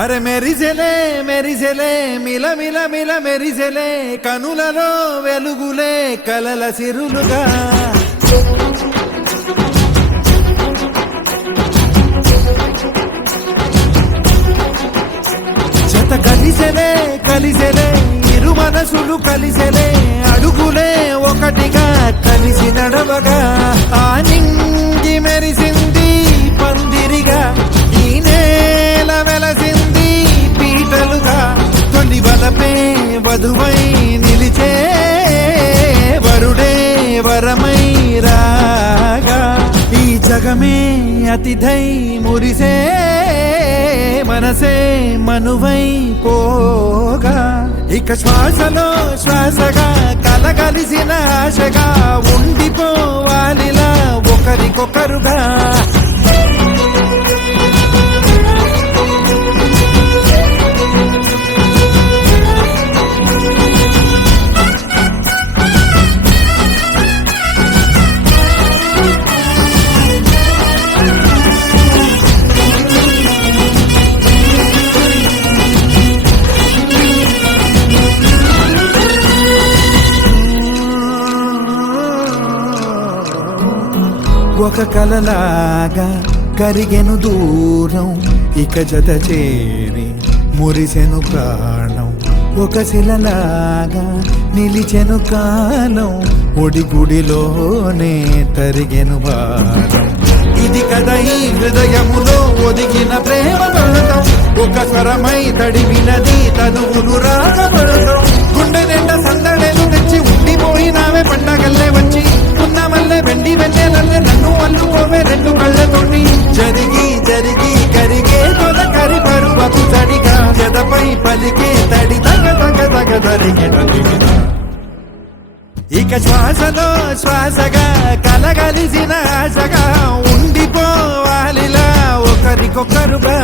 అరే మెరిసెలే మెరిసెలే మిల మిల మిల మెరిసెలే కనులలో వెలుగులే కలల సిరులుగా జత కలిసెలే కలిసెలే ఇరు మనసులు కలిసెలే అడుగులే ఒకటిగా కలిసి నడవగా ఆ నింగి మెరిసింది పందిరిగా ఈ నేల వెలసింది పీటలుగా తొలి వలపే వధువై నిలిచే వరుడే వరమై రాగా ఈ జగమే అతిథై మురిసే మనసే మనువై పోగా ఇక శ్వాసలో శ్వాసగా కలగలిసిన ఆశగా ఉండిపోవాలిలా ఒకరికొకరుగా ఒక కలలాగా కరిగెను దూరం ఇక జత చేరి మురిసెను ప్రాణం ఒక శిలలాగా నిలిచెను కాలం ఒడిగుడిలోనే తరిగెను భారం ఇది కదా ఈ హృదయములో ఒదిగిన ప్రేమ పడతాం ఒక స్వరమై తడివినది తనువులు రాగపడతాం గుండె నిండా సందడేలు తెచ్చి ఉండిపోయినావే పండగల్లే వచ్చి ఉన్నమల్లే వెండి వెన్నెలల్లే నన్ను అల్లుకోవే రెండు కళ్ళతోటి జరిగి జరిగి కరిగే తొల కరి పరువపు తడిగా ఎదపై పలికే తడి తగ తగ తగ తరిగెట ఇక శ్వాసలో శ్వాసగా కలగలిసిన ఆశగా ఉండిపోవాలిలా ఒకరికొకరుగా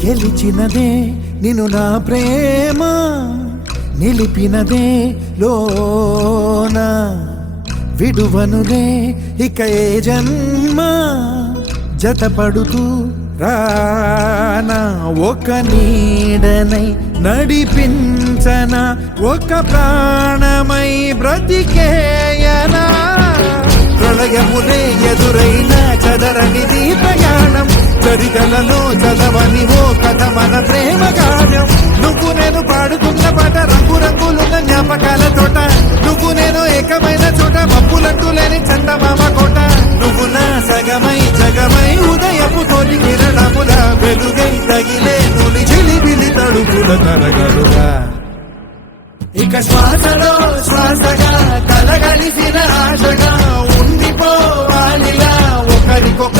గెలిచినదే నిన్ను నా ప్రేమ నిలిపినదే లోన విడువనులే ఇక ఏ జన్మ జతపడుతూ రానా ఒక నీడనై నడిపించన ఒక ప్రాణమై బ్రతికేయనా ప్రళయములే ఎదురైన చదరనిది ప్రయాణం చరితలలో చదవని ఓ కథ మన ప్రేమ కావ్యం నువ్వు నేను పాడుతున్న పాట రంగు రంగులున్న జ్ఞాపకాల తోట నువ్వు నేను ఏకమైన చోట మబ్బులంటూ లేని చందమామ కోట నువ్వు నా సగమై జగమై ఉదయపు తొలి కిరణముల వెలుగై తగిలే నులి చిలిబిలి తడుపుల తరగలుగా ఇక శ్వాసలో శ్వాసగా కలగలిసిన ఆశగా ఉండిపోవాలిలా ఒకరికొక